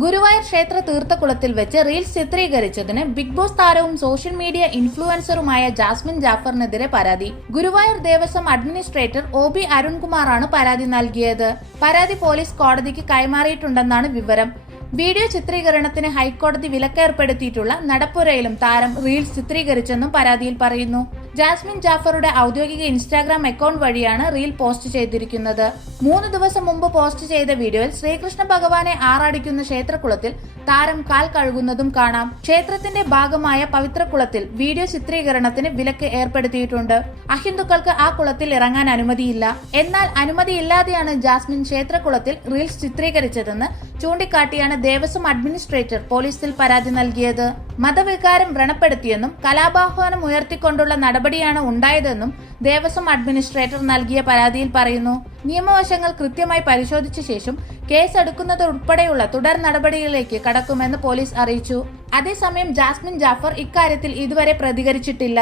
ഗുരുവായൂർ ക്ഷേത്ര തീർത്ഥക്കുളത്തിൽ വെച്ച് reels ചിത്രീകരിച്ചതിന് big boss താരവും സോഷ്യൽ മീഡിയ ഇൻഫ്ലുവൻസറുമായ ജാസ്മിൻ ജാഫറിനെതിരെ പരാതി. ഗുരുവായൂർ ദേവസ്വം അഡ്മിനിസ്ട്രേറ്റർ OB അരുൺകുമാറാണ് പരാതി നൽകിയത്. പരാതി പോലീസ് കോടതിക്ക് കൈമാറിയിട്ടുണ്ടെന്നാണ് വിവരം. വീഡിയോ ചിത്രീകരണത്തിന് ഹൈക്കോടതി വിലക്കേർപ്പെടുത്തിയിട്ടുള്ള നടപ്പുരയിലും താരം റീൽസ് ചിത്രീകരിച്ചെന്നും പരാതിയിൽ പറയുന്നു. ജാസ്മിൻ ജാഫറുടെ ഔദ്യോഗിക ഇൻസ്റ്റാഗ്രാം അക്കൗണ്ട് വഴിയാണ് റീൽ പോസ്റ്റ് ചെയ്തിരിക്കുന്നത്. 3 ദിവസം മുമ്പ് പോസ്റ്റ് ചെയ്ത വീഡിയോയിൽ ശ്രീകൃഷ്ണ ഭഗവാനെ ആറാടിക്കുന്ന ക്ഷേത്രക്കുളത്തിൽ താരം കാൽ കഴുകുന്നതും കാണാം. ക്ഷേത്രത്തിന്റെ ഭാഗമായ പവിത്രക്കുളത്തിൽ വീഡിയോ ചിത്രീകരണത്തിന് വിലക്ക് ഏർപ്പെടുത്തിയിട്ടുണ്ട്. അഹിന്ദുക്കൾക്ക് ആ കുളത്തിൽ ഇറങ്ങാൻ അനുമതിയില്ല. എന്നാൽ അനുമതിയില്ലാതെയാണ് ജാസ്മിൻ ക്ഷേത്രക്കുളത്തിൽ റീൽസ് ചിത്രീകരിച്ചതെന്ന് ചൂണ്ടിക്കാട്ടിയാണ് ദേവസ്വം അഡ്മിനിസ്ട്രേറ്റർ പോലീസിൽ പരാതി നൽകിയത്. മതവികാരം വ്രണപ്പെടുത്തിയെന്നും കലാപാഹ്വാനം ഉയർത്തിക്കൊണ്ടുള്ള നടപടിയാണ് ഉണ്ടായതെന്നും ദേവസ്വം അഡ്മിനിസ്ട്രേറ്റർ നൽകിയ പരാതിയിൽ പറയുന്നു. നിയമവശങ്ങൾ കൃത്യമായി പരിശോധിച്ച ശേഷം കേസെടുക്കുന്നത് ഉൾപ്പെടെയുള്ള തുടർ നടപടികളിലേക്ക് കടക്കുമെന്ന് പോലീസ് അറിയിച്ചു. അതേസമയം ജാസ്മിൻ ജാഫർ ഇക്കാര്യത്തിൽ ഇതുവരെ പ്രതികരിച്ചിട്ടില്ല.